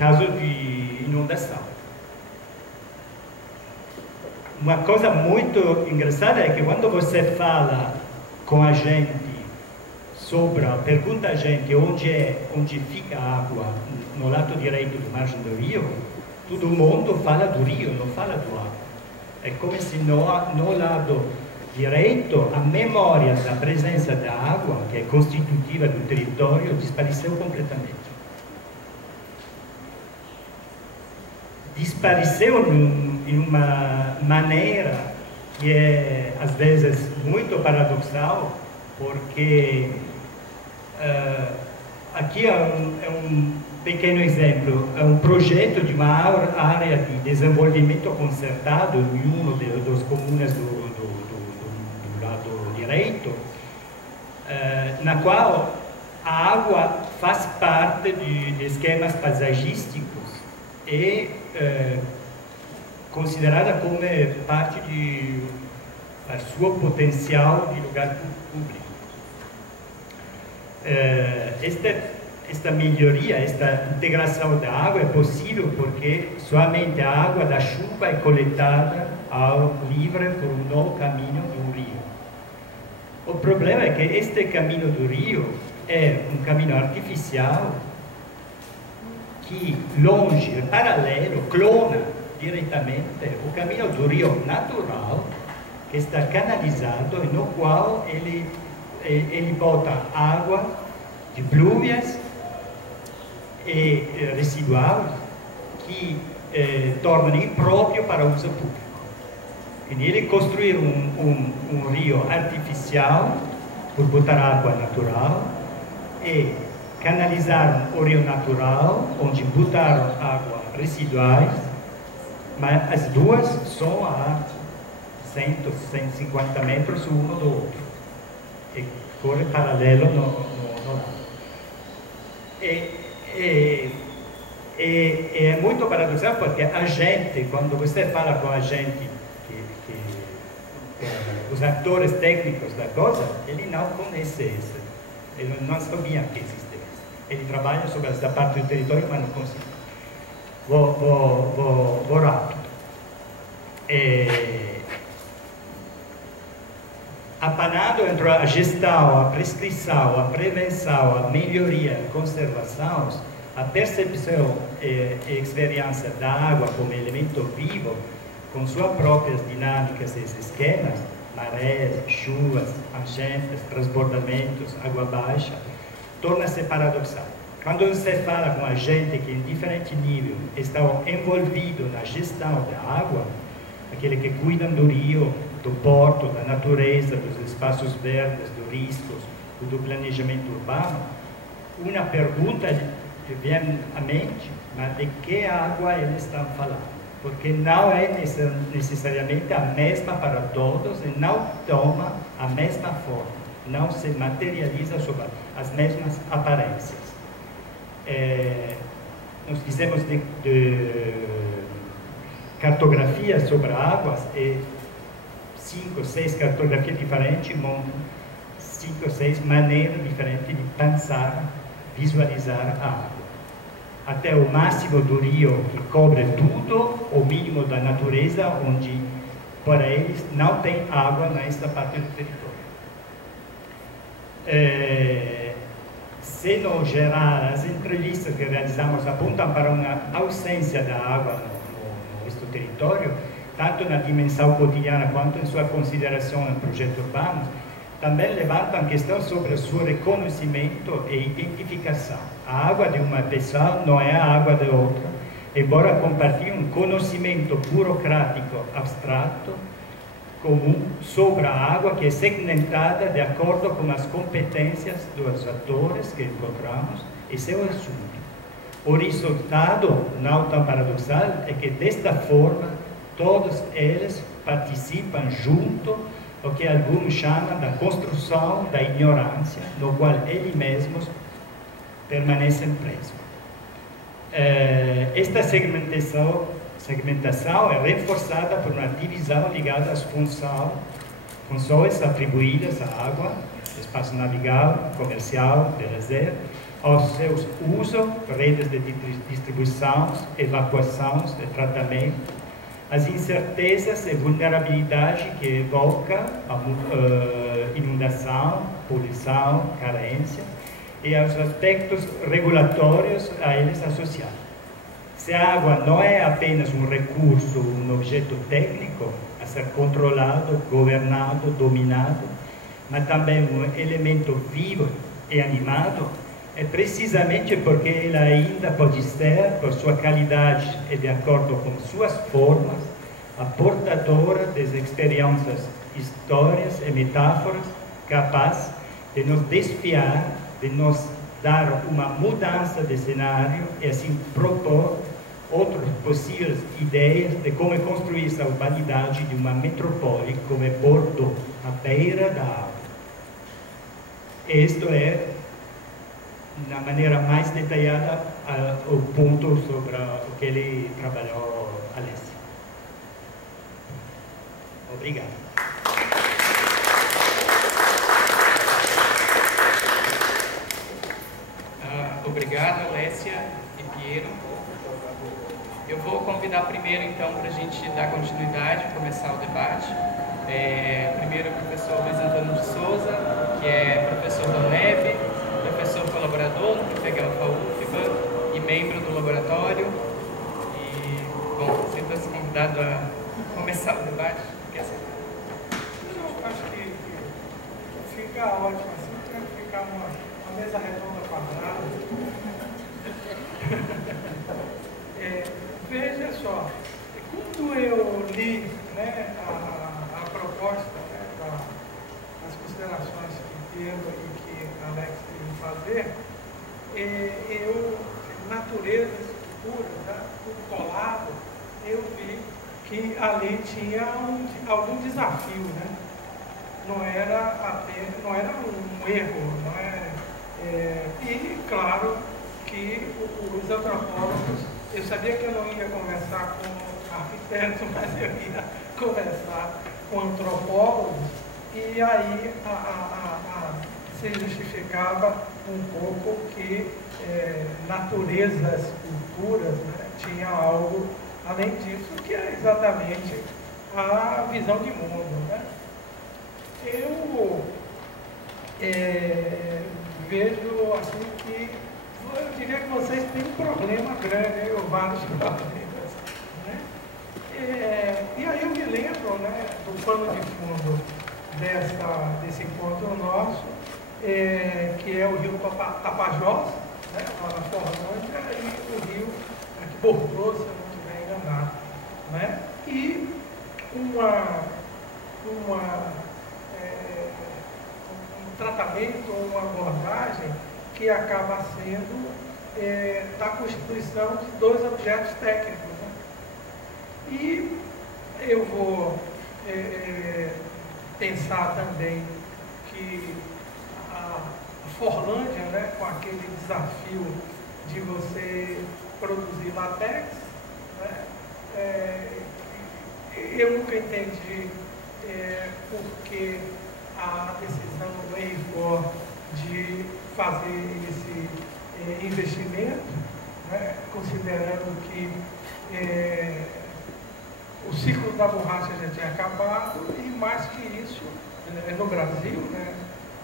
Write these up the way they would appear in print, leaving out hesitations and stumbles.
caso de inundação. Uma coisa muito engraçada é que quando você fala com a gente pergunta a gente onde fica a água no lado direito do margem do rio, todo mundo fala do rio, não fala do água. É como se no lado direito a memória da presença da água, que é constitutiva do território, desapareceu completamente. Desapareceu em uma maneira que é, às vezes, muito paradoxal, porque aqui é um pequeno exemplo, é um projeto de uma área de desenvolvimento concertado em uma das comunas do lado direito, na qual a água faz parte de esquemas paisagísticos e considerada como parte da sua potencial de lugar público. Esta melhoria, esta integração da água é possível porque somente a água da chuva é coletada ao livre por um novo caminho do rio. O problema é que este caminho do rio é um caminho artificial que, longe, paralelo, clona diretamente o caminho do rio natural, que está canalizado e no qual ele bota água de plúvias e residuais que tornam impróprio para uso público. Quindi ele construir um rio artificial por botar água natural e canalizar o rio natural, onde botaram água residuais, mas as duas são a 100, 150 metros um do outro e corre paralelo no lado. É muito paradoxal porque a gente, quando você fala com a gente, os atores técnicos da coisa, ele não conhece isso, ele não sabia que existe isso. Ele trabalha sobre essa parte do território, mas não consegue. Vou rápido. Apanado entre a gestão, a prescrição, a prevenção, a melhoria, a conservação, a percepção e experiência da água como elemento vivo, com suas próprias dinâmicas e esquemas, marés, chuvas, enchentes, transbordamentos, água baixa, torna-se paradoxal. Quando você fala com a gente que em diferente nível estão envolvidos na gestão da água, aqueles que cuidam do rio, do porto, da natureza, dos espaços verdes, dos riscos, do planejamento urbano, uma pergunta vem à mente, mas de que água eles estão falando? Porque não é necessariamente a mesma para todos e não toma a mesma forma, não se materializa sob as mesmas aparências. Nós fizemos de cartografias sobre águas e 5 ou 6 cartografias diferentes montam 5 ou 6 maneiras diferentes de pensar, visualizar a água. Até o máximo do rio que cobre tudo, o mínimo da natureza, onde para eles não tem água nesta parte do território. Se no geral as entrevistas que realizamos apontam para uma ausência da água no nosso território, tanto na dimensão cotidiana quanto em sua consideração em projetos urbanos, também levantam questões sobre o seu reconhecimento e identificação. A água de uma pessoa não é a água de outra, embora compartilhe um conhecimento burocrático abstrato comum sobre a água que é segmentada de acordo com as competências dos atores que encontramos e seu assunto. O resultado, não tão paradoxal, é que desta forma todos eles participam junto o que alguns chamam da construção da ignorância, no qual eles mesmos permanecem presos. Esta segmentação é reforçada por uma divisão ligada às funções atribuídas à água, espaço navigável, comercial, de lazer, aos seus usos, redes de distribuição, evacuações e tratamento, as incertezas e vulnerabilidade que evoca a inundação, poluição, carência, e aos aspectos regulatórios a eles associados. Se a água não é apenas um recurso, um objeto técnico a ser controlado, governado, dominado, mas também um elemento vivo e animado, é precisamente porque ela ainda pode ser, por sua qualidade e de acordo com suas formas, a portadora das experiências, histórias e metáforas capaz de nos desfiar, de nos dar uma mudança de cenário e assim propor outras possíveis ideias de como construir essa urbanidade de uma metrópole como é Bordeaux, à beira da água. Isto é, na maneira mais detalhada, o ponto sobre o que ele trabalhou, Alessia. Obrigado. Obrigado, Alessia e Piero. Eu vou convidar primeiro, então, para a gente dar continuidade, começar o debate. Primeiro o professor Luiz Antônio de Souza, que é professor da UNEB, professor colaborador no Protegelfa UFBA e membro do laboratório. E, bom, sinta-se convidado a começar o debate. Eu acho que fica ótimo assim, para ficar uma mesa redonda quadrada. Veja só, quando eu li, né, a proposta, né, das considerações que Pedro e que Alex queriam fazer, natureza, estrutura, né, tudo colado, eu vi que ali tinha algum desafio, né? Não era um erro, não é? E claro que os antropólogos, eu sabia que eu não ia conversar com arquitetos, mas eu ia conversar com antropólogos, e aí se justificava um pouco que naturezas, culturas, né, tinha algo além disso, que é exatamente a visão de mundo, né? Eu vejo assim que eu diria que vocês têm um problema grande, ou vários problemas, né? E aí eu me lembro, né, do pano de fundo desse encontro nosso, que é o rio Tapajós, né, lá na Forlândia, e o rio aqui, Bordeaux, se eu não estiver enganado, né? E um tratamento, uma abordagem que acaba sendo da constituição de dois objetos técnicos, né? E eu vou pensar também que a Forlândia, né, com aquele desafio de você produzir látex, né, eu nunca entendi porque a decisão do EIFOR de fazer esse investimento, né, considerando que o ciclo da borracha já tinha acabado, e mais que isso, no Brasil, né,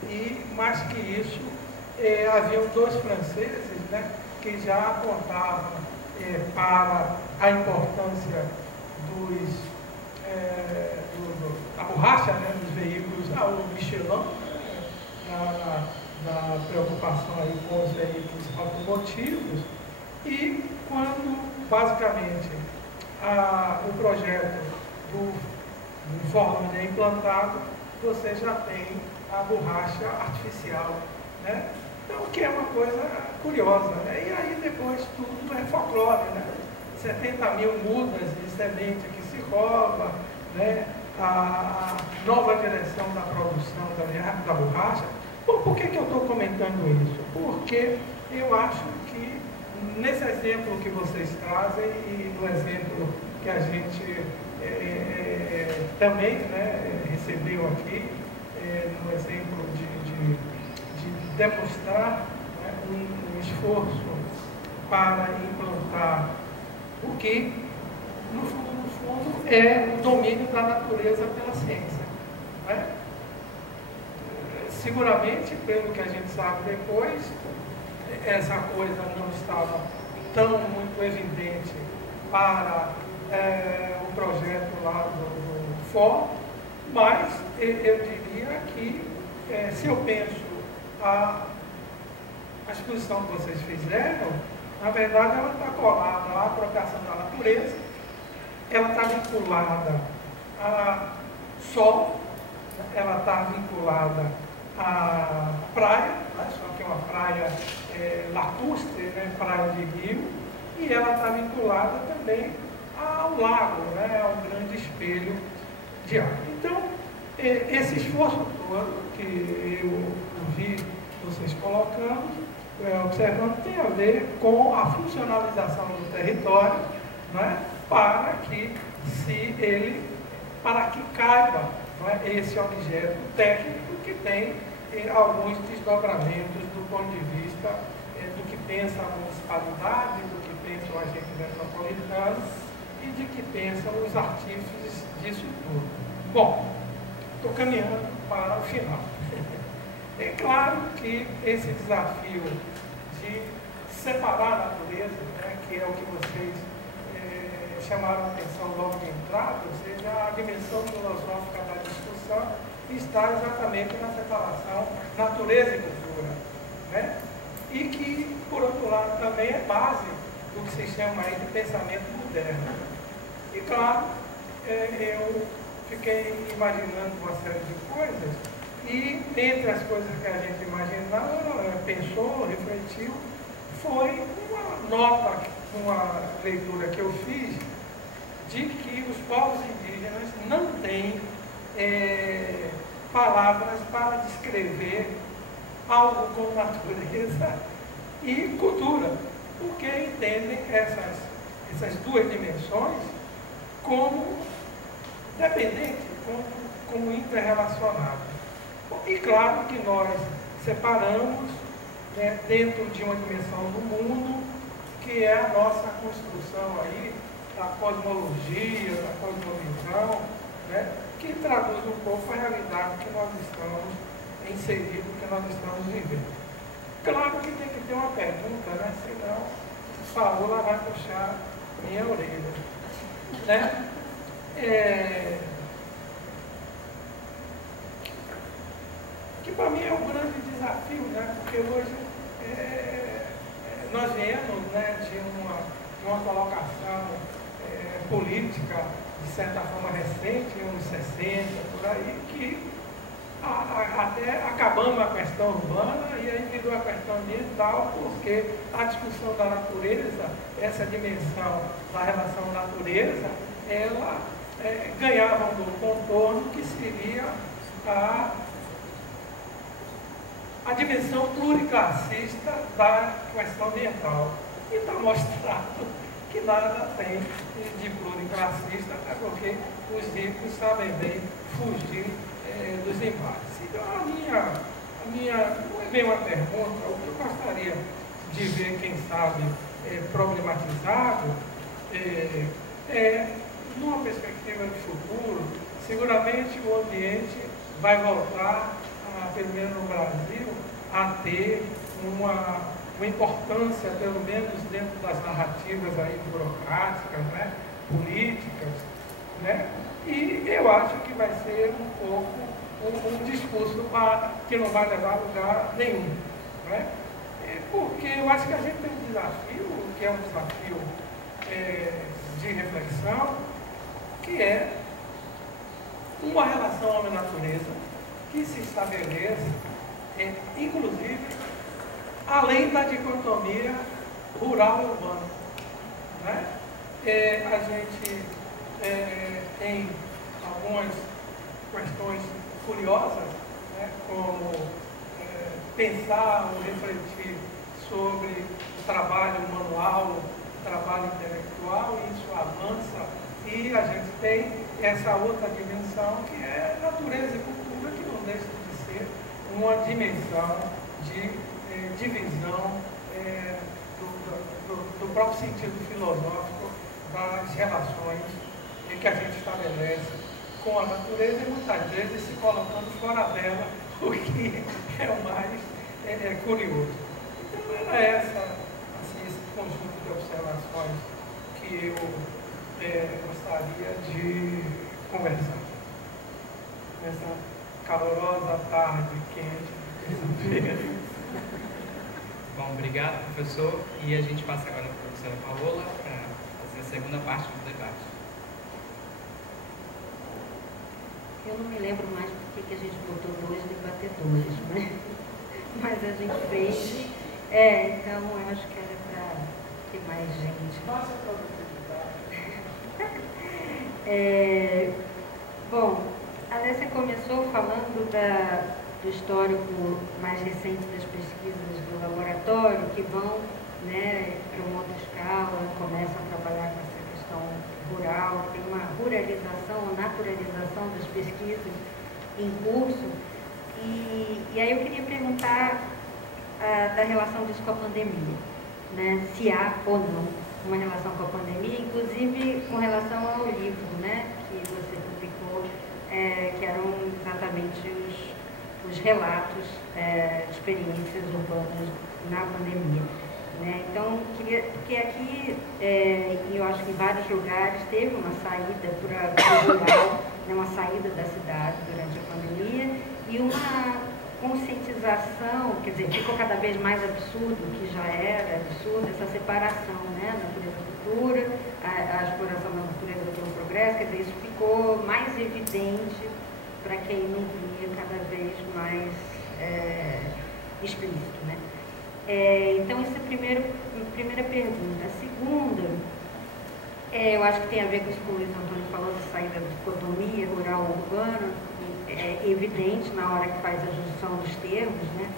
e mais que isso, haviam dois franceses, né, que já apontavam para a importância da borracha, né, dos veículos, o Michelin, na preocupação aí com os veículos automotivos, e quando basicamente o projeto do Forlândia é implantado, você já tem a borracha artificial, né? Então, o que é uma coisa curiosa, né? E aí depois tudo é folclore, né? 70 mil mudas de semente que se rouba, né? A nova direção da produção da borracha. Por que eu estou comentando isso? Porque eu acho que nesse exemplo que vocês trazem e no exemplo que a gente também, né, recebeu aqui, no exemplo de demonstrar, né, um esforço para implantar o que, no fundo, é o domínio da natureza pela ciência. Né? Seguramente, pelo que a gente sabe depois, essa coisa não estava tão muito evidente para o projeto lá do FOR, mas eu diria que, se eu penso a exposição que vocês fizeram, na verdade ela está colada à apropriação da natureza, ela está vinculada a sol, ela está vinculada à praia, né? Só que é uma praia lacustre, né? Praia de rio, e ela está vinculada também ao lago, né? Ao grande espelho de água. Então, esse esforço todo que eu vi vocês colocando, observando, tem a ver com a funcionalização do território, né? Para que caiba, né, esse objeto técnico que tem alguns desdobramentos do ponto de vista do que pensa a municipalidade, do que pensa o agente metropolitano e de que pensam os artífices disso tudo. Bom, estou caminhando para o final. É claro que esse desafio de separar a natureza, né, que é o que vocês chamaram a atenção logo de entrada, ou seja, a dimensão filosófica da discussão está exatamente na separação natureza e cultura, né? E que, por outro lado, também é base do que se chama aí de pensamento moderno. E claro, eu fiquei imaginando uma série de coisas, e entre as coisas que a gente imaginava, pensou, refletiu, foi uma nota, uma leitura que eu fiz, de que os povos indígenas não têm palavras para descrever algo como natureza e cultura, porque entendem essas duas dimensões como dependentes, como interrelacionadas. E claro que nós separamos, né, dentro de uma dimensão do mundo, que é a nossa construção aí da cosmologia, da cosmovisão, né, que traduz um pouco a realidade que nós estamos inseridos, que nós estamos vivendo. Claro que tem que ter uma pergunta, né, senão o Saúl lá vai puxar minha orelha. Né? Que para mim é um grande desafio, né, porque hoje nós viemos, né, de uma colocação política, de certa forma recente, anos 60, por aí, que até acabamos a questão urbana e aí virou a questão ambiental, porque a discussão da natureza, essa dimensão da relação natureza, ela ganhava um contorno que seria a dimensão pluriclassista da questão ambiental. E está mostrado que nada tem de pluriclassista, até porque os ricos sabem bem fugir dos embates. Então, a minha não é bem uma pergunta, o que eu gostaria de ver, quem sabe, problematizado, numa perspectiva de futuro, seguramente o ambiente vai voltar, pelo menos no Brasil, a ter uma importância, pelo menos dentro das narrativas aí burocráticas, né, políticas, né? E eu acho que vai ser um pouco um discurso que não vai levar a lugar nenhum, né? Porque eu acho que a gente tem um desafio, que é um desafio de reflexão, que é uma relação homem-natureza que se estabeleça, inclusive, além da dicotomia rural e urbana. Né? A gente tem algumas questões curiosas, né? Como pensar ou refletir sobre o trabalho manual, o trabalho intelectual, e isso avança, e a gente tem essa outra dimensão que é natureza e cultura, que não deixa de ser uma dimensão de divisão do próprio sentido filosófico das relações que a gente estabelece com a natureza e muitas vezes se colocando fora dela, o que é o mais curioso. Então era esse conjunto de observações que eu gostaria de conversar nessa calorosa tarde quente de terça-feira. Bom, obrigado, professor. E a gente passa agora para a professora Paola para fazer a segunda parte do debate. Eu não me lembro mais porque que a gente botou 2 debatedores, né? Mas a gente fez. Então eu acho que era para ter mais gente. Nossa produtividade. Bom, a Alessia começou falando do histórico mais recente das pesquisas do laboratório, que vão, né, para uma outra escala, começam a trabalhar com essa questão rural, tem uma ruralização, naturalização das pesquisas em curso. E aí eu queria perguntar da relação disso com a pandemia, né, se há ou não uma relação com a pandemia, inclusive com relação ao livro, né, que você publicou, que eram exatamente os relatos de experiências urbanas na pandemia. Né? Então, porque aqui, eu acho que em vários lugares, teve uma saída para o rural, né, uma saída da cidade durante a pandemia e uma conscientização, quer dizer, ficou cada vez mais absurdo, que já era absurdo, essa separação, né, natureza-cultura, a exploração da natureza pelo progresso, quer dizer, isso ficou mais evidente para quem não via cada vez mais explícito, né? Então, essa é a primeira pergunta. A segunda, eu acho que tem a ver com isso que o Luiz Antônio falou, da saída da dicotomia rural-urbana, é evidente na hora que faz a junção dos termos, né?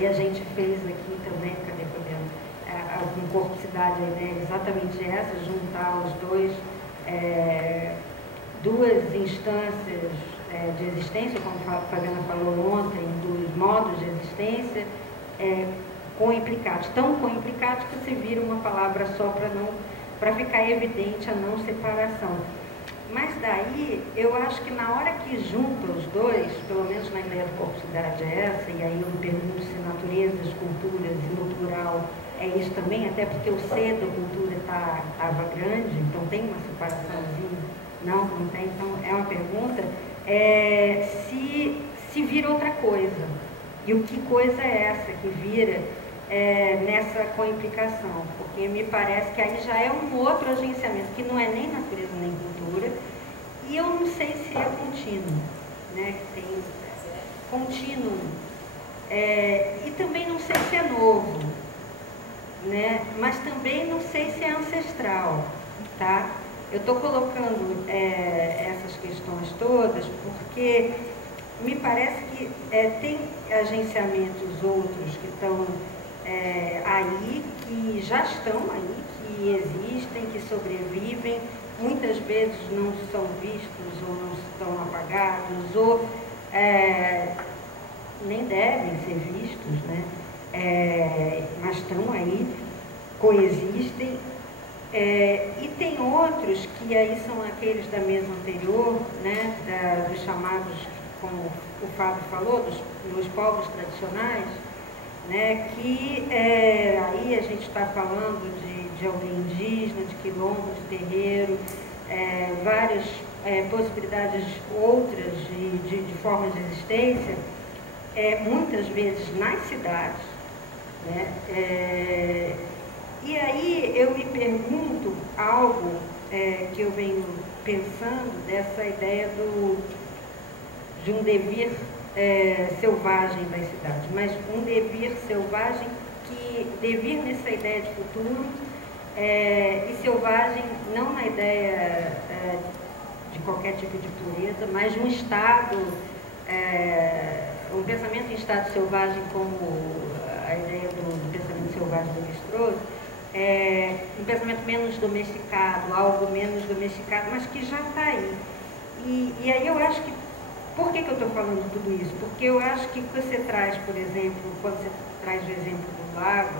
E a gente fez aqui também, cadê com corpo-cidade, a ideia é exatamente essa, juntar os duas instâncias de existência, como a Fabiana falou ontem, dos modos de existência, co-implicados, tão co-implicados que se vira uma palavra só para ficar evidente a não separação. Mas daí, eu acho que na hora que junta os dois, pelo menos na ideia do corpo-cidade é essa, e aí eu me pergunto se naturezas, culturas e no plural é isso também, até porque o C da cultura estava grande, então tem uma separaçãozinha. Não tem? Então, é uma pergunta se vira outra coisa. E o que coisa é essa que vira nessa coimplicação? Porque me parece que aí já é um outro agenciamento, que não é nem natureza nem cultura, e eu não sei se é contínuo, né? Que tem contínuo. E também não sei se é novo, né? Mas também não sei se é ancestral, tá? Eu estou colocando essas questões todas porque me parece que tem agenciamentos outros que estão aí, que já estão aí, que existem, que sobrevivem, muitas vezes não são vistos ou não estão apagados, ou nem devem ser vistos, né? Mas estão aí, coexistem. E tem outros que aí são aqueles da mesa anterior, né, dos chamados, como o Fábio falou, dos povos tradicionais, né, que aí a gente está falando de aldeia indígena, de quilombo, de terreiro, várias possibilidades outras de formas de existência, muitas vezes nas cidades, né, e aí eu me pergunto algo que eu venho pensando dessa ideia de um devir selvagem das cidades, mas um devir selvagem que devir nessa ideia de futuro e selvagem não na ideia de qualquer tipo de pureza, mas um estado, um pensamento em estado selvagem como a ideia do pensamento selvagem do Levi-Strauss, um pensamento menos domesticado, algo menos domesticado, mas que já está aí. E aí eu acho que Por que eu estou falando tudo isso? Porque eu acho que você traz, por exemplo, quando você traz o exemplo do lago,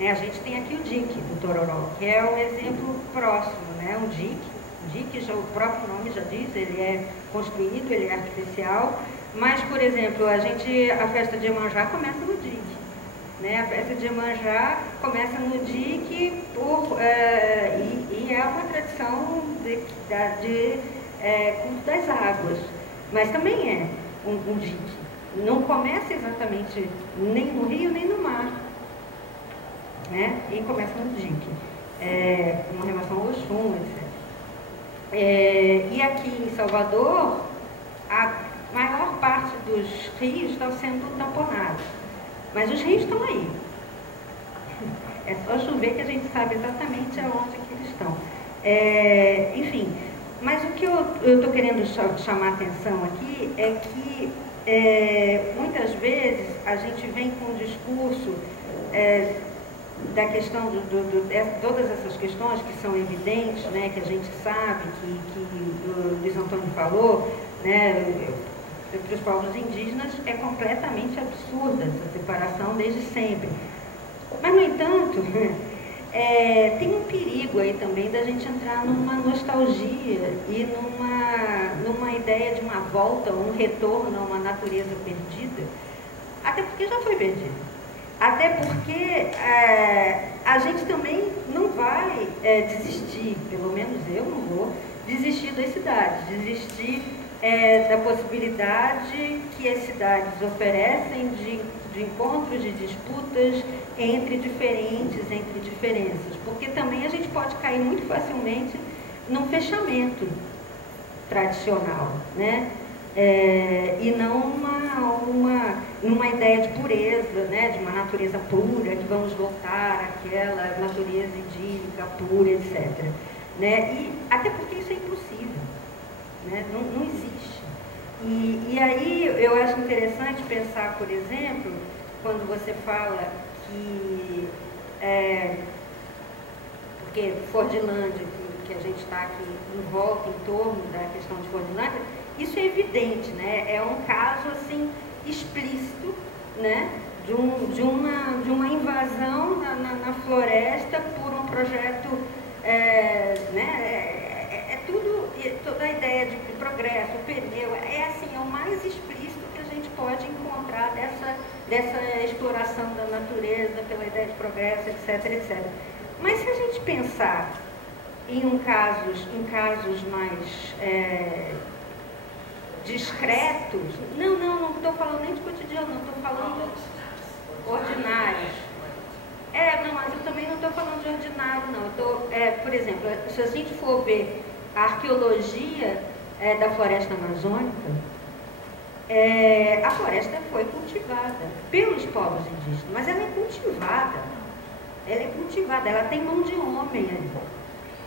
né, a gente tem aqui o dique do Tororó, que é um exemplo próximo, né, um dique, já, o próprio nome já diz, ele é construído, ele é artificial, mas, por exemplo, a festa de Iemanjá começa no dique. Né? A festa de Iemanjá começa no dique e é uma tradição de culto das águas, mas também é um dique. Não começa exatamente nem no rio nem no mar, né? E começa no dique, com relação ao Oxum, etc. E aqui em Salvador, a maior parte dos rios estão sendo tamponados. Mas os rios estão aí. É só chover que a gente sabe exatamente aonde que eles estão. Enfim, mas o que eu estou querendo chamar a atenção aqui é que muitas vezes a gente vem com um discurso da questão todas essas questões que são evidentes, né, que a gente sabe, que o Luiz Antônio falou, né, para os povos indígenas é completamente absurda essa separação desde sempre. Mas, no entanto, tem um perigo aí também da gente entrar numa nostalgia e numa ideia de uma volta, um retorno a uma natureza perdida, até porque já foi perdida. Até porque a gente também não vai desistir, pelo menos eu não vou, desistir das cidades, desistir da possibilidade que as cidades oferecem de encontros, de disputas entre diferentes, entre diferenças, porque também a gente pode cair muito facilmente num fechamento tradicional, né? E não numa ideia de pureza, né? De uma natureza pura, que vamos voltar àquela natureza idílica, pura, etc. Né? E até porque isso é impossível. Né? Não existe. E aí eu acho interessante pensar, por exemplo, quando você fala que porque Fordilândia, que a gente está aqui em volta, em torno da questão de Fordilândia, isso é evidente, né? É um caso assim explícito, né? De uma invasão na floresta por um projeto, né? Toda a ideia de progresso, o pneu, é o mais explícito que a gente pode encontrar dessa exploração da natureza pela ideia de progresso, etc, etc. Mas se a gente pensar em casos mais discretos, não estou falando nem de cotidiano, não estou falando ordinários. Mas eu também não estou falando de ordinário, não. Por exemplo, se a gente for ver a arqueologia da floresta amazônica, a floresta foi cultivada pelos povos indígenas, mas ela é cultivada, ela tem mão de homem ali.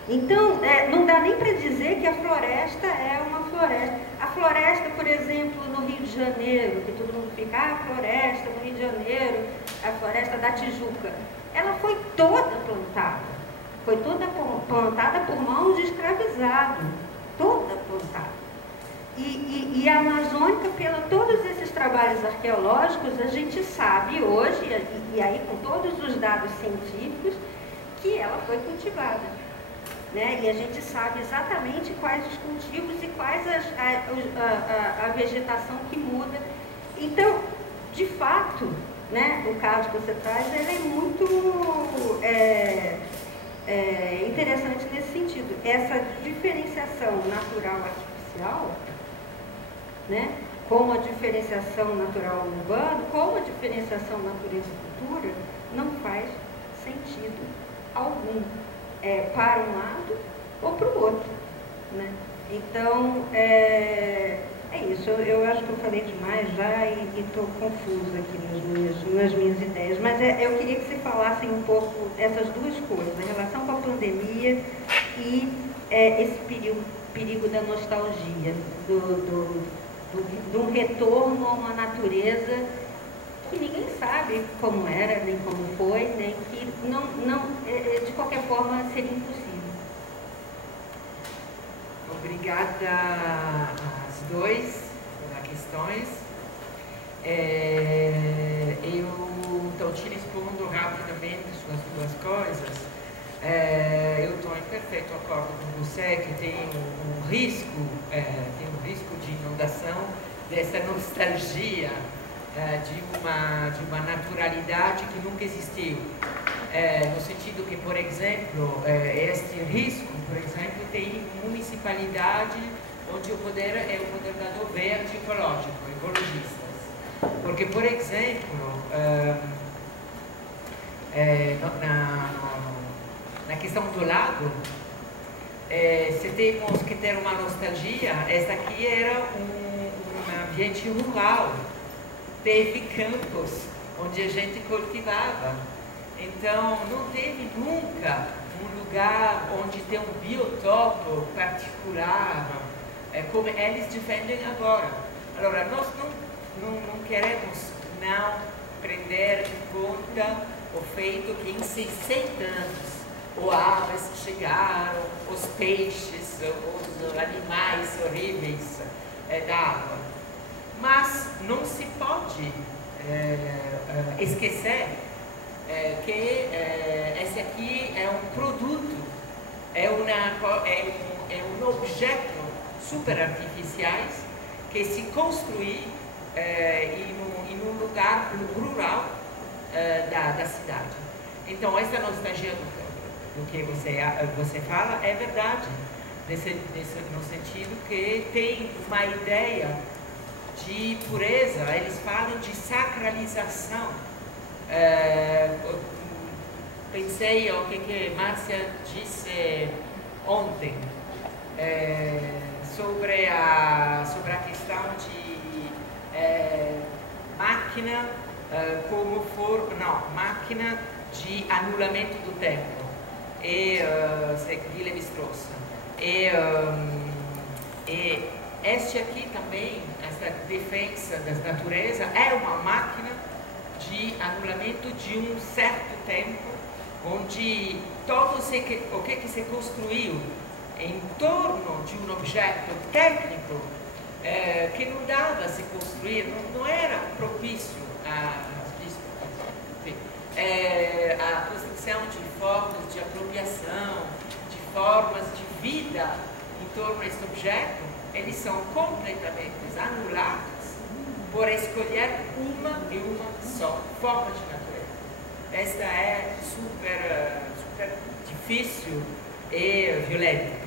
Então, não dá nem para dizer que a floresta é uma floresta. A floresta, por exemplo, no Rio de Janeiro, que todo mundo fica, a floresta no Rio de Janeiro, a floresta da Tijuca, ela foi toda plantada. Foi toda plantada por mão de escravizado, toda plantada. E a Amazônica, todos esses trabalhos arqueológicos, a gente sabe hoje, e aí com todos os dados científicos, que ela foi cultivada. Né? E a gente sabe exatamente quais os cultivos e quais a vegetação que muda. Então, de fato, né, o caso que você traz, ele é muito interessante nesse sentido. Essa diferenciação natural-artificial, né, como a diferenciação natural-urbana, como a diferenciação natureza-cultura, não faz sentido algum. Para um lado ou para o outro, né? Então, isso. Eu acho que eu falei demais já e estou confusa aqui nas minhas ideias, mas eu queria que você falasse um pouco essas duas coisas, a relação com a pandemia e esse perigo da nostalgia, de um retorno a uma natureza que ninguém sabe como era, nem como foi, nem que de qualquer forma seria impossível. Obrigada às dois pela questão. questões. Então, te respondo rapidamente suas duas coisas. Eu estou em perfeito acordo com você que tem um risco de inundação, dessa nostalgia de uma naturalidade que nunca existiu. No sentido que, por exemplo, este risco, por exemplo, tem municipalidade onde o poder é o poder do verde ecológico, ecologistas. Porque, por exemplo, na questão do lago, se temos que ter uma nostalgia, esta aqui era um ambiente rural, teve campos onde a gente cultivava. Então, não teve nunca um lugar onde tem um biotopo particular, como eles defendem agora. Agora, nós não queremos não prender em conta o feito que em 60 anos os aves chegaram, os peixes, os animais horríveis da água. Mas não se pode esquecer que esse aqui é um produto, é um objeto super artificiais que se construi em um lugar rural da cidade. Então, essa nostalgia do que você fala é verdade, no sentido que tem uma ideia de pureza, eles falam de sacralização. Pensei o que Márcia disse ontem sobre a questão de máquina máquina de anulamento do tempo e de Lévi-Strauss. E este aqui também, essa defesa da natureza, é uma máquina de anulamento de um certo tempo, onde todo o que se construiu em torno de um objeto técnico que não dava a se construir, não era propício a construção de formas de apropriação, de formas de vida em torno desse objeto, eles são completamente anulados por escolher uma e uma só forma de natureza. Esta é super difícil e violenta.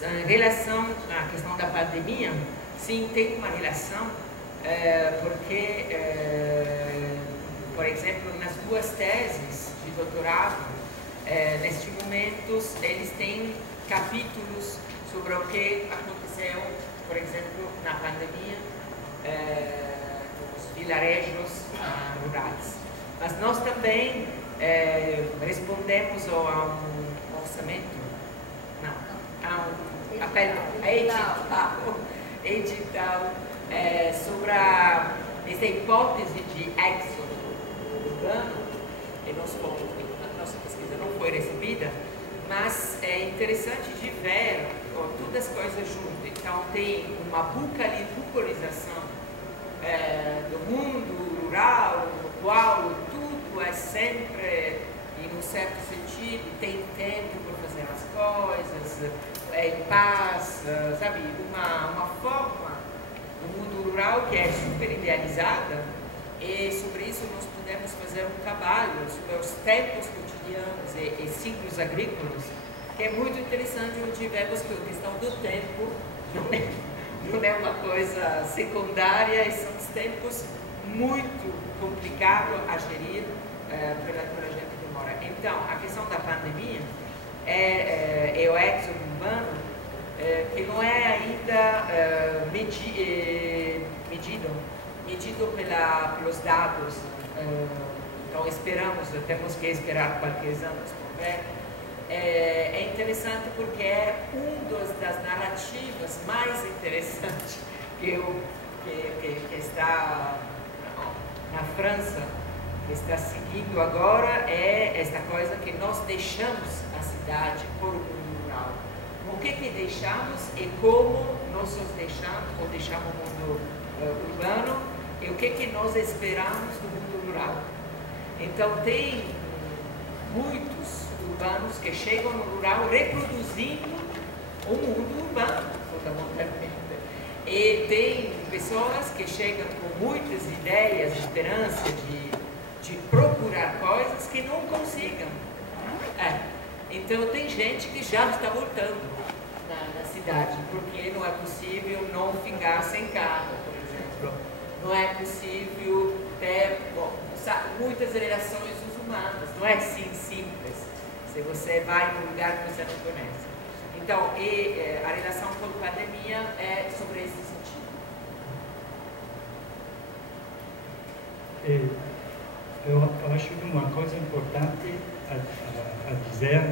Em relação à questão da pandemia, sim, tem uma relação, porque, por exemplo, nas duas teses de doutorado, neste momento, eles têm capítulos sobre o que aconteceu, por exemplo, na pandemia, nos vilarejos rurais. Mas nós também respondemos a um orçamento, a um edital sobre essa hipótese de éxodo urbano, e nossa pesquisa não foi recebida, mas é interessante de ver todas as coisas juntas. Então tem uma bucolização do mundo rural, no qual tudo é sempre, em um certo sentido, tem tempo para fazer as coisas, em paz, sabe? Uma forma do mundo rural que é super idealizada, e sobre isso nós podemos fazer um trabalho sobre os tempos cotidianos e ciclos agrícolas, que é muito interessante, onde vemos que a questão do tempo não é uma coisa secundária, e são tempos muito complicados a gerir pela gente que mora. Então, a questão da pandemia é o éxodo urbano, que não é ainda medido pelos dados. Então, temos que esperar qualquer anos para ver. É interessante porque é uma das narrativas mais interessantes que está na França, que está seguindo agora, é esta coisa que nós deixamos a cidade por um mundo rural. o que deixamos e como nós os deixamos, ou deixamos o mundo urbano, e o que nós esperamos do mundo rural. Então, tem muitos urbanos que chegam no rural reproduzindo o mundo urbano, fundamentalmente. E tem pessoas que chegam com muitas ideias, esperança de procurar coisas que não consigam. Então, tem gente que já está voltando na cidade, porque não é possível não ficar sem carro, por exemplo. Não é possível ter muitas relações humanas. Não é assim simples, se você vai num lugar que você não conhece. Então, a relação com a pandemia é sobre esse sentido. Eu acho que uma coisa importante a dizer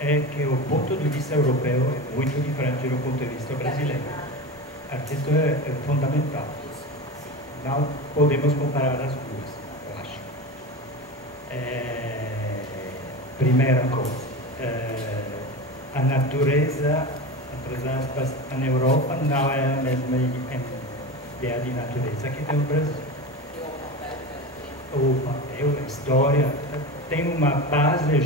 é que o ponto de vista europeu é muito diferente do ponto de vista brasileiro. Isso é fundamental. Não podemos comparar as duas, eu acho. Primeira coisa, a natureza, entre aspas, na Europa não é a mesma ideia de natureza que tem no Brasil. O papel, a história, tem uma base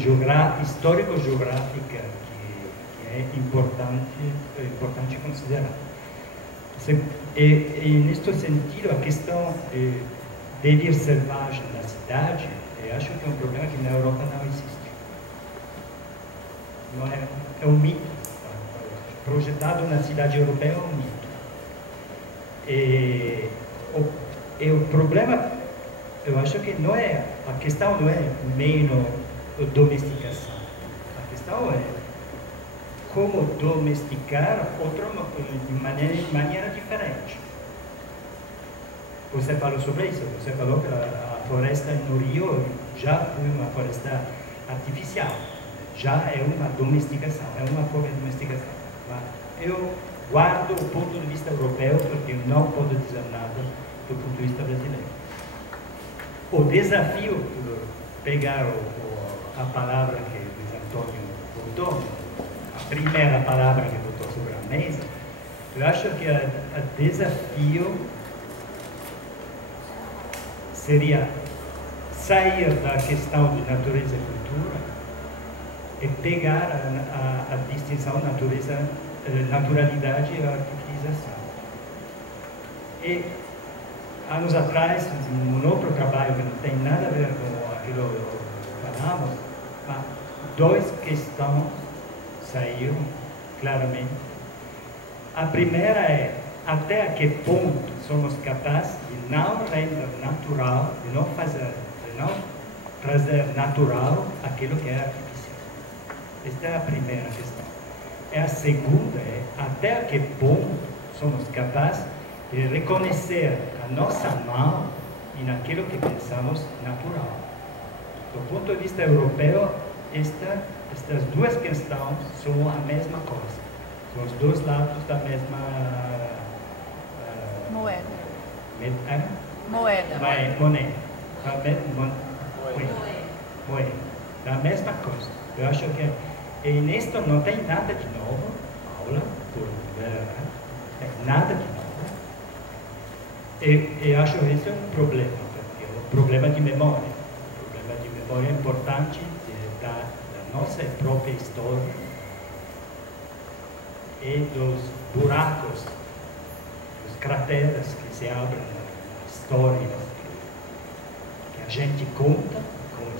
histórico-geográfica que é importante considerar. E neste sentido, a questão de vir selvagem na cidade, eu acho que é um problema que na Europa não existe. Não é um mito. Projetado na cidade europeia é um mito. E o problema, eu acho que a questão não é menos domesticação. A questão é como domesticar outro de maneira diferente. Você falou sobre isso, você falou que a floresta no Rio já foi uma floresta artificial, já é uma domesticação, é uma forma de domesticação. Eu guardo o ponto de vista europeu porque eu não posso dizer nada do ponto de vista brasileiro. O desafio, por pegar a palavra que o Luiz Antônio botou, a primeira palavra que botou sobre a mesa, eu acho que o desafio seria sair da questão de natureza e cultura e pegar a distinção naturalidade e artificialização. E anos atrás, num outro trabalho que não tem nada a ver com aquilo que falamos, mas duas questões saíram claramente. A primeira é até a que ponto somos capazes de não render natural, de não trazer natural aquilo que é artificial. Esta é a primeira questão. E a segunda é até a que ponto somos capazes de reconhecer a nossa mão e naquilo que pensamos natural. Do ponto de vista europeu, estas duas questões são a mesma coisa. São os dois lados da mesma moeda. Moneda. Da mesma coisa. Eu acho que e nisto não tem nada de novo, Paula, por ver, tem nada de novo. E acho que esse é um problema, porque é um problema de memória. Um problema de memória importante da nossa própria história e dos buracos, dos crateras que se abrem na história, que a gente conta como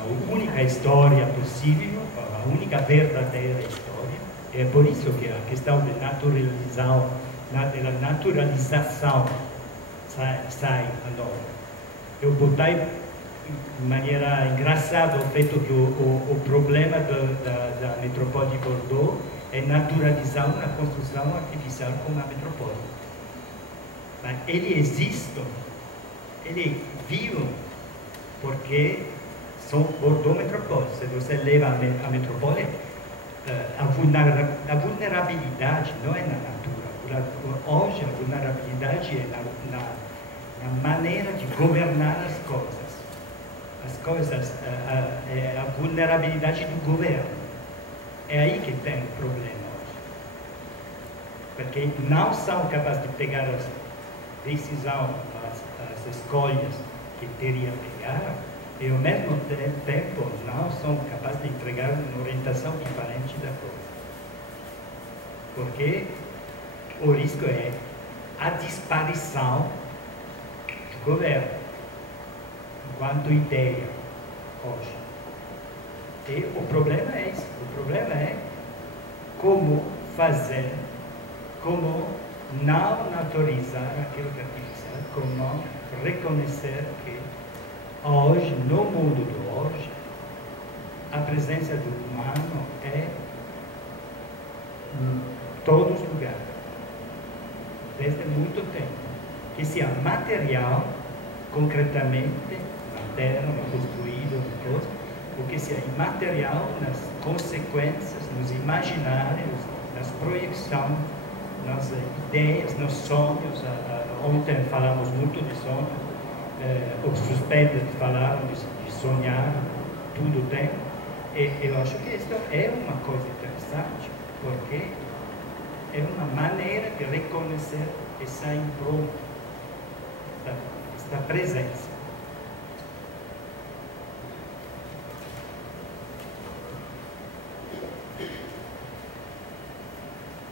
a única história possível, a única verdadeira história. É por isso que a questão de naturalização sai a nova. Eu botei de maneira engraçada o feito que o problema da metrópole de Bordeaux é naturalizar uma construção artificial como a metrópole. Mas ele existe, ele vive, porque são Bordeaux metrópole. Se você leva a metrópole, a vulnerabilidade não é na natura. Hoje a vulnerabilidade é na maneira de governar as coisas. As coisas, a vulnerabilidade do governo. É aí que tem o problema hoje. Porque não são capazes de pegar as decisões, as escolhas que teriam que pegar, e ao mesmo tempo não são capazes de entregar uma orientação diferente da coisa. Porque o risco é a disparição do governo enquanto ideia hoje. E o problema é esse. O problema é como fazer, como não naturalizar aquilo que é artificial, como não reconhecer que hoje, no mundo de hoje, a presença do humano é em todos os lugares, desde muito tempo. Que seja material, concretamente, na terra, no construído, no coisa, o que seja imaterial nas consequências, nos imaginários, nas projeções, nas ideias, nos sonhos. Ontem falamos muito de sonhos. Os suspeitos falaram de sonhar, tudo tem. E eu acho que isso é uma coisa interessante, porque é uma maneira de reconhecer essa impronta, esta presença.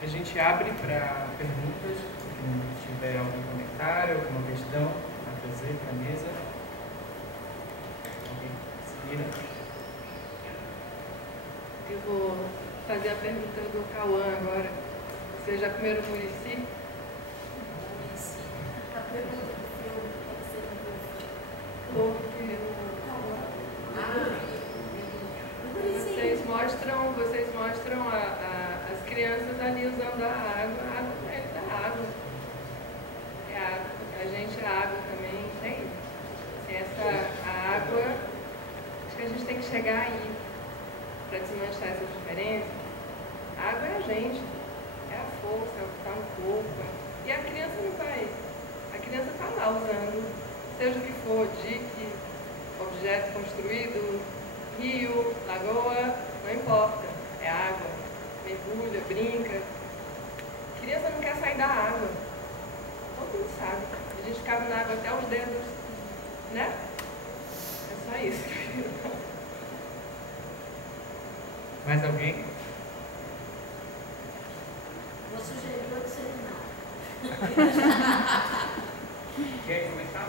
A gente abre para perguntas, se tiver algum comentário, alguma questão a trazer para a mesa. Alguém se vira? Eu vou fazer a pergunta do Cauã agora. Vocês já comeram murici? Murici. A pergunta do filme que você Vocês mostram as crianças ali usando a água é da água. É água. A gente, a água também, entende? A água, acho que a gente tem que chegar aí para desmanchar essa diferença. A água é a gente, é a força, é o que está no corpo. E a criança não vai. A criança está lá usando, seja o que for, dique, objeto construído, rio, lagoa, não importa. É água, mergulha, brinca. A criança não quer sair da água. Todo mundo sabe. A gente ficava na água até os dedos, né? É só isso. Mais alguém? Vou sugerir outro seminário. Quer comentar?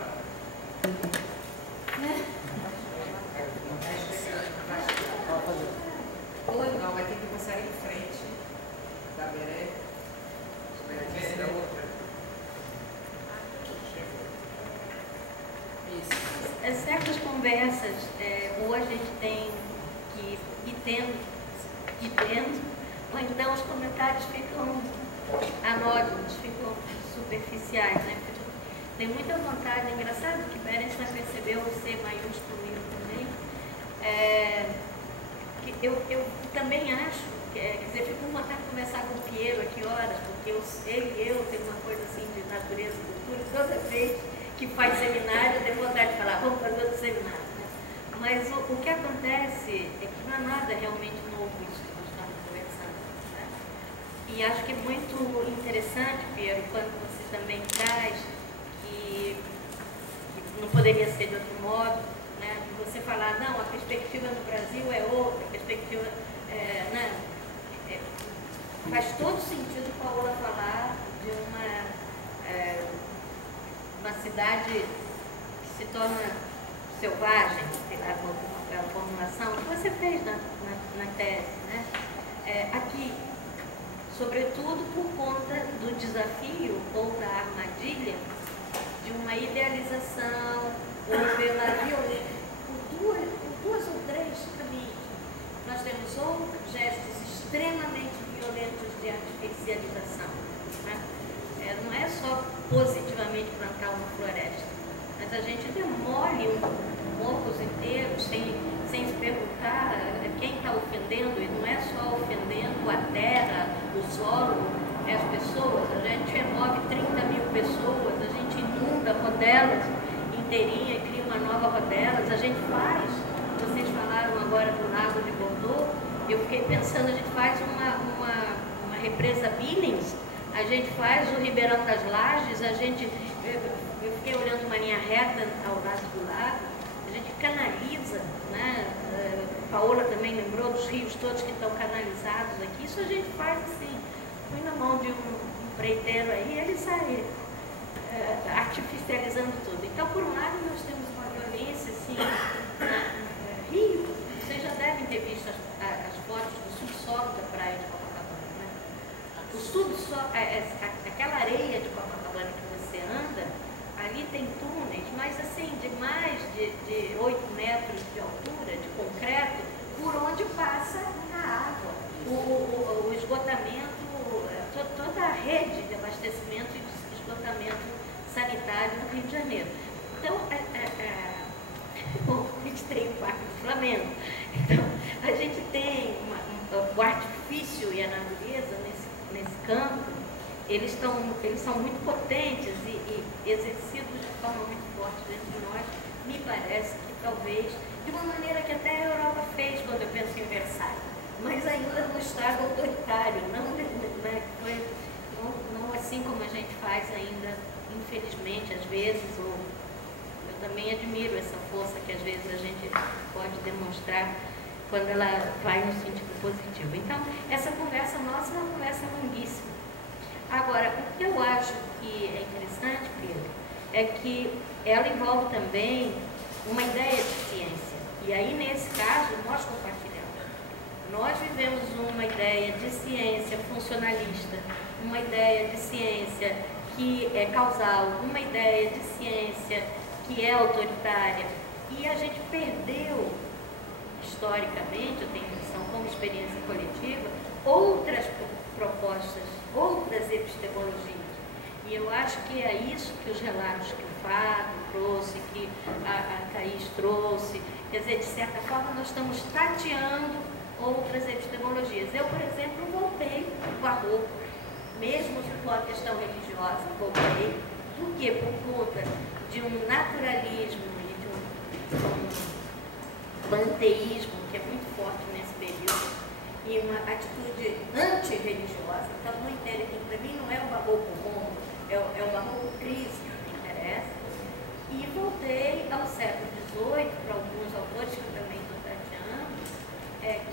Ou não, vai ter que passar em frente da Beré. Essa é outra. Isso. Certas conversas, ou a gente tem que ir tendo, ou então os comentários ficam anódinos, ficam superficiais, né? Tem muita vontade, é engraçado que Berens vai perceber o C maiúsculo meu também. Que eu também acho, quer dizer, fico com vontade de conversar com o Piero aqui horas, porque ele e eu tem uma coisa assim de natureza e cultura, toda vez que faz seminário, eu tenho vontade de falar, vamos fazer outro seminário. Né? Mas o que acontece é que não é nada realmente novo isso que nós estamos conversando. Né? E acho que é muito interessante, Piero, quando você também traz que não poderia ser de outro modo, né? Você falar, não, a perspectiva no Brasil é outra, a perspectiva, né? Faz todo sentido Paola falar de uma cidade que se torna selvagem, sei lá, a formulação que você fez na tese, né? Aqui, sobretudo por conta do desafio ou da armadilha de uma idealização ou pela violência, por duas ou três caminhos. Nós temos ou gestos extremamente violentos de artificialização, né? Não é só positivamente plantar uma floresta, mas a gente demole morros inteiros sem se perguntar quem está ofendendo, e não é só ofendendo a terra, o solo, as pessoas. A gente remove 30 mil pessoas, a gente inunda rodelas inteirinha e cria uma nova rodelas, a gente faz. Vocês falaram agora do Lago de Bordeaux, Eu fiquei pensando, a gente faz uma represa Billings, a gente faz o Ribeirão das Lajes, eu fiquei olhando uma linha reta ao lado do lago, a gente canaliza, né? Paola também lembrou dos rios todos que estão canalizados aqui. Isso a gente faz assim, põe na mão de um empreiteiro aí, ele sai artificializando tudo. Então, por um lado, nós temos uma violência assim, Rio, vocês já devem ter visto as fotos do subsolo da praia de Copacabana, né? O subsolo, aquela areia de Copacabana que você anda, ali tem túneis, mas assim, de mais de 8 metros de altura, de concreto, por onde passa a água. O esgotamento, toda a rede de abastecimento e de esgotamento sanitário do Rio de Janeiro. Então, bom, a gente tem o Parque do Flamengo. Então, a gente tem o artifício e a natureza nesse campo. Eles são muito potentes e exercidos de forma muito forte dentro de nós. Me parece que talvez, de uma maneira que até a Europa fez quando eu penso em Versailles, mas ainda no estado autoritário, não assim como a gente faz ainda, infelizmente, às vezes, eu também admiro essa força que às vezes a gente pode demonstrar quando ela vai no sentido positivo. Então, essa conversa nossa é uma conversa longuíssima. Agora, o que eu acho que é interessante, Pedro, é que ela envolve também uma ideia de ciência. E aí, nesse caso, nós compartilhamos. Nós vivemos uma ideia de ciência funcionalista, uma ideia de ciência que é causal, uma ideia de ciência que é autoritária. E a gente perdeu, historicamente, eu tenho a impressão, como experiência coletiva, outras propostas, outras epistemologias. E eu acho que é isso que os relatos que o Fábio trouxe, que a Thaís trouxe, quer dizer, de certa forma nós estamos tateando outras epistemologias. Eu, por exemplo, voltei ao barroco, mesmo com a questão religiosa, voltei, por quê? Por conta de um naturalismo e de um panteísmo que é muito forte nesse período, e uma atitude antirreligiosa. Então, não entendo que para mim não é o barroco romo, é o barroco crise que me interessa. E voltei ao século XVIII, para alguns autores que eu também estou tateando,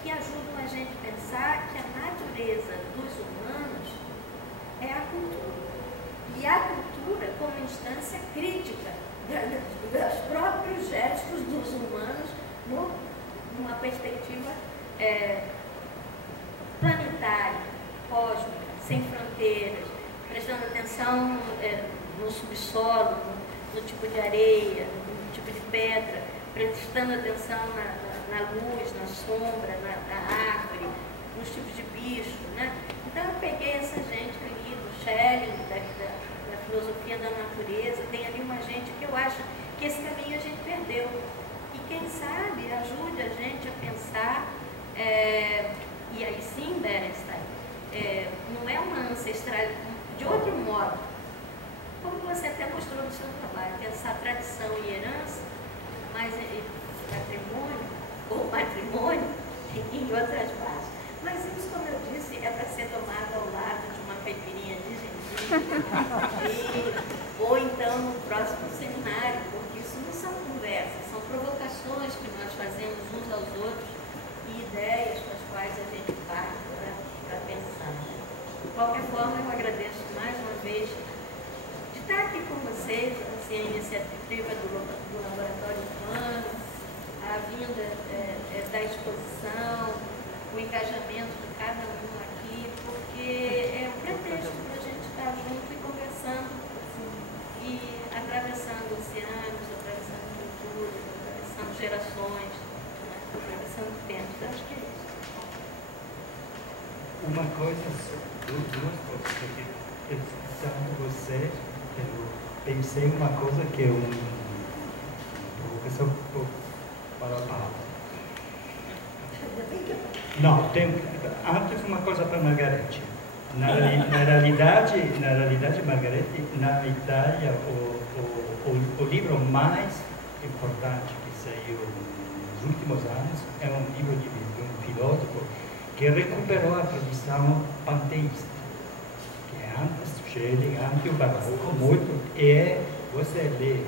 que ajudam a gente a pensar que a natureza dos humanos é a cultura. E a cultura como instância crítica dos próprios gestos dos humanos numa perspectiva planetária, cósmica, sem fronteiras, prestando atenção no subsolo, no tipo de areia, no tipo de pedra, prestando atenção na luz, na sombra, na árvore, nos tipos de bicho, né? Então eu peguei essa gente ali do Schelling, da filosofia da natureza, tem ali uma gente que eu acho que esse caminho a gente perdeu. E quem sabe ajude a gente a pensar, e aí sim, Berenstein, não é uma ancestralidade, de outro modo, como você até mostrou no seu trabalho, pensar tradição e herança, mas patrimônio ou matrimônio em outras bases. Mas isso, como eu disse, é para ser tomado ao lado de uma caipirinha de gengibre, ou então no próximo seminário, porque isso não são conversas, são provocações que nós fazemos uns aos outros e ideias com as quais a gente parte para pensar. De qualquer forma, eu agradeço mais uma vez de estar aqui com vocês, assim, a iniciativa do Laboratório Humano, a vinda da exposição, o engajamento de cada um aqui, porque é um pretexto para a gente estar junto e conversando, e atravessando oceanos, atravessando culturas, atravessando gerações, né? Atravessando tempos. Acho que é isso. Uma coisa, duas coisas, porque escutando você, eu pensei uma coisa que é uma provocação para a palavra. Não, antes uma coisa para Margarete. Na realidade, Margarete, na Itália, o livro mais importante que saiu nos últimos anos é um livro de um filósofo que recuperou a tradição panteísta, que antes chega antes o barroco muito, e você lê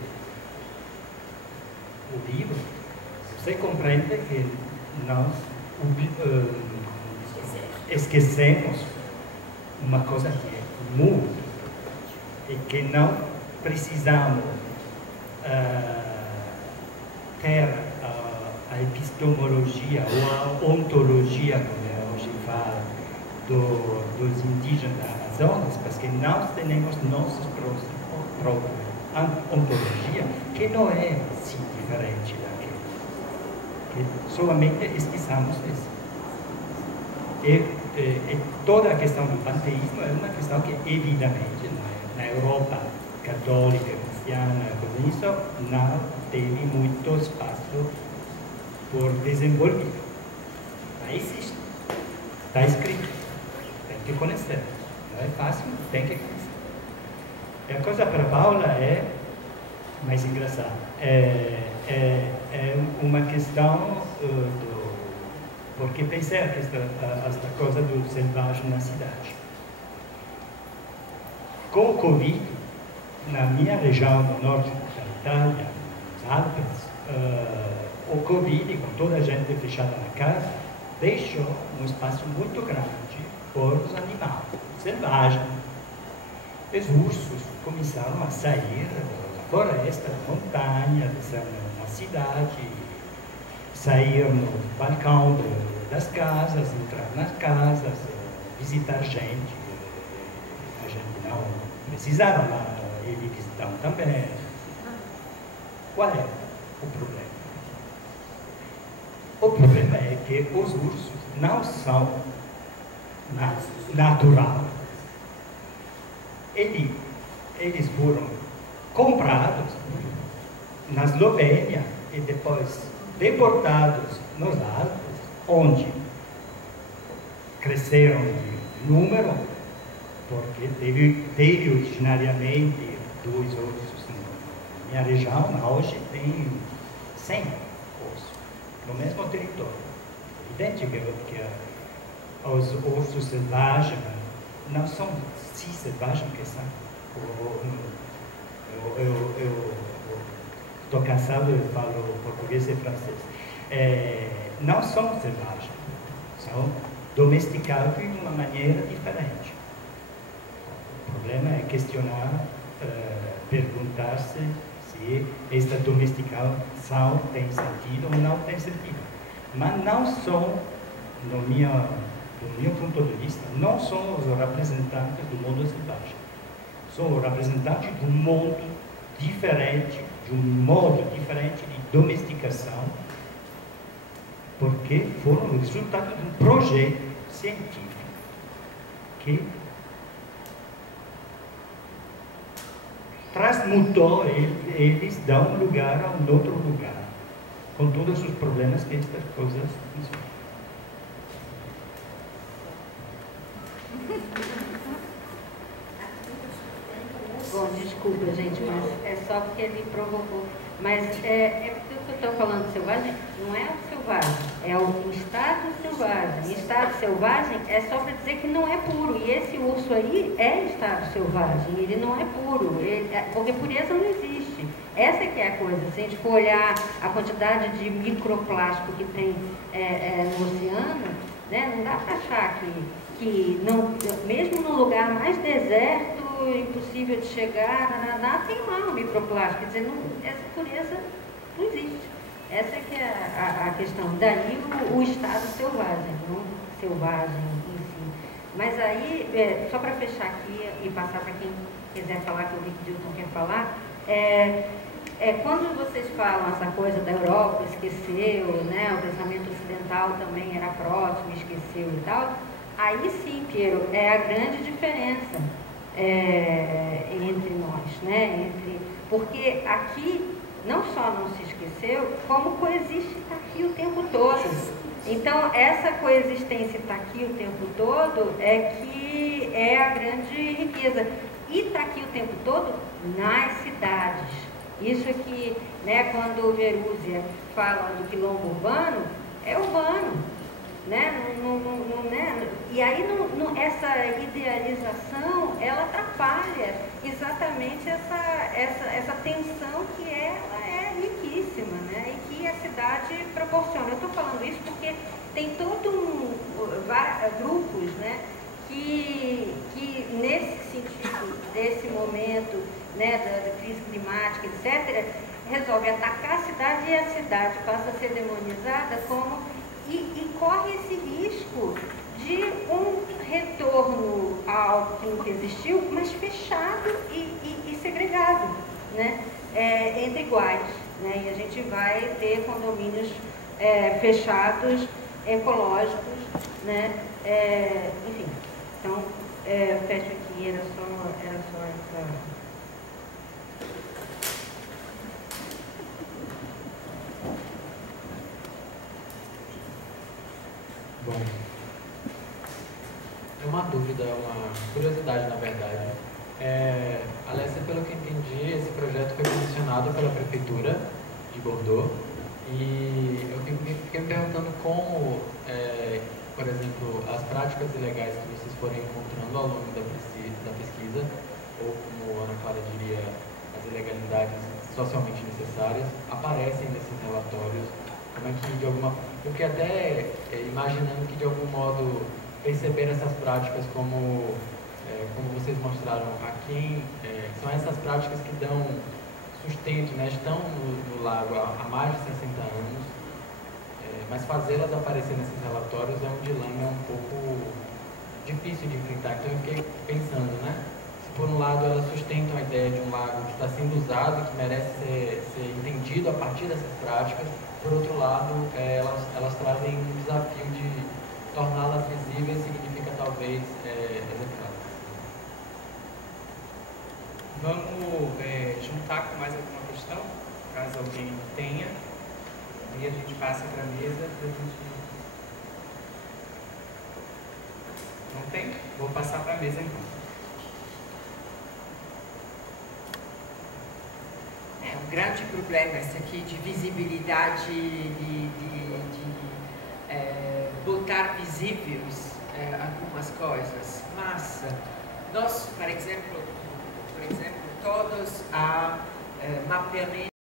o livro, você compreende que nós esquecemos uma coisa que é muito, e que não precisamos ter a epistemologia ou a ontologia, como hoje fala, dos indígenas da Amazonas, porque nós temos nossa própria ontologia, que não é assim diferente daquilo, que somente esqueçamos isso. E toda a questão do panteísmo é uma questão que, evidentemente, na Europa católica, cristiana, com isso, não teve muito espaço por desenvolver. Mas existe, está escrito, tem que conhecer. Não é fácil, tem que conhecer. E a coisa para Paula é mais engraçada. É uma questão porque pensei esta coisa do selvagem na cidade. Com o Covid, na minha região do norte da Itália, nos Alpes, o Covid, com toda a gente fechada na casa, deixou um espaço muito grande para os animais selvagens. Os ursos começaram a sair da floresta, da montanha, na cidade, sair no balcão das casas, entrar nas casas, visitar gente. A gente não precisava lá, eles visitam também. Qual é o problema? O problema é que os ursos não são natural. Eles foram comprados na Eslovênia e depois deportados nos Alpes, onde cresceram de número, porque teve originariamente 2 ursos na minha região, hoje tem 100 ursos no mesmo território. Evidente que os ursos selvagens não são si selvagens que são. Eu estou cansado, eu falo português e francês. Não são selvagens, são domesticados de uma maneira diferente. O problema é questionar, perguntar-se se esta domesticação tem sentido ou não tem sentido. Mas não são, do meu ponto de vista, não são os representantes do mundo selvagem. São os representantes de um mundo diferente, de um modo diferente de domesticação, porque foram o resultado de um projeto científico que transmutou eles de um lugar a um outro lugar, com todos os problemas que estas coisas fizeram. Bom, desculpa, gente, mas é só porque ele provocou. Mas é porque eu estou falando selvagem, não é o selvagem, é o estado selvagem. Estado selvagem é só para dizer que não é puro. E esse urso aí é estado selvagem, ele não é puro, porque pureza não existe. Essa que é a coisa. Se a gente for olhar a quantidade de microplástico que tem no oceano, né, não dá para achar que não, mesmo no lugar mais deserto, impossível de chegar, tem lá o microplástico. Quer dizer, essa pureza não existe. Essa que é a questão. Daí o estado selvagem, não selvagem em si. Mas aí, só para fechar aqui e passar para quem quiser falar, que eu vi que o Dilton quer falar, quando vocês falam essa coisa da Europa, esqueceu, né, o pensamento ocidental também era próximo, esqueceu e tal, aí sim, Piero, é a grande diferença entre nós, né? Porque aqui não só não se esqueceu, como coexiste, está aqui o tempo todo. Então, essa coexistência está aqui o tempo todo é que é a grande riqueza. E está aqui o tempo todo nas cidades. Isso aqui, né, quando o Verúzia fala do quilombo urbano, é urbano. né? E aí essa idealização, ela atrapalha exatamente essa tensão que ela é riquíssima, né? E que a cidade proporciona. Eu estou falando isso porque tem grupos, né? Que nesse sentido, desse momento, né, da crise climática, etc., resolve atacar a cidade, e a cidade passa a ser demonizada e corre esse risco de um retorno a algo que nunca existiu, mas fechado e segregado, né, entre iguais, né, e a gente vai ter condomínios fechados, ecológicos, né, enfim. Então, fecho aqui, era só essa... Bom, é uma dúvida, uma curiosidade, na verdade. Alessia, pelo que entendi, esse projeto foi comissionado pela Prefeitura de Bordeaux e eu fiquei me perguntando como, por exemplo, as práticas ilegais que vocês forem encontrando ao longo da pesquisa, ou como a Ana Clara diria, as ilegalidades socialmente necessárias, aparecem nesses relatórios. Como é que, de alguma... Eu fiquei até imaginando que, de algum modo, perceber essas práticas como vocês mostraram aqui, são essas práticas que dão sustento, né? Estão no lago há mais de 60 anos, mas fazê-las aparecer nesses relatórios é um dilema um pouco difícil de enfrentar. Então eu fiquei pensando, né? Se por um lado elas sustentam a ideia de um lago que está sendo usado e que merece ser entendido a partir dessas práticas, por outro lado, elas trazem um desafio de torná-las visíveis, significa talvez executá-las. Vamos juntar com mais alguma questão, caso alguém tenha, e a gente passa para a mesa para a gente... Não tem? Vou passar para a mesa então. Um grande problema esse aqui de visibilidade, de botar visíveis algumas coisas, mas nós, por exemplo, todos a mapeamento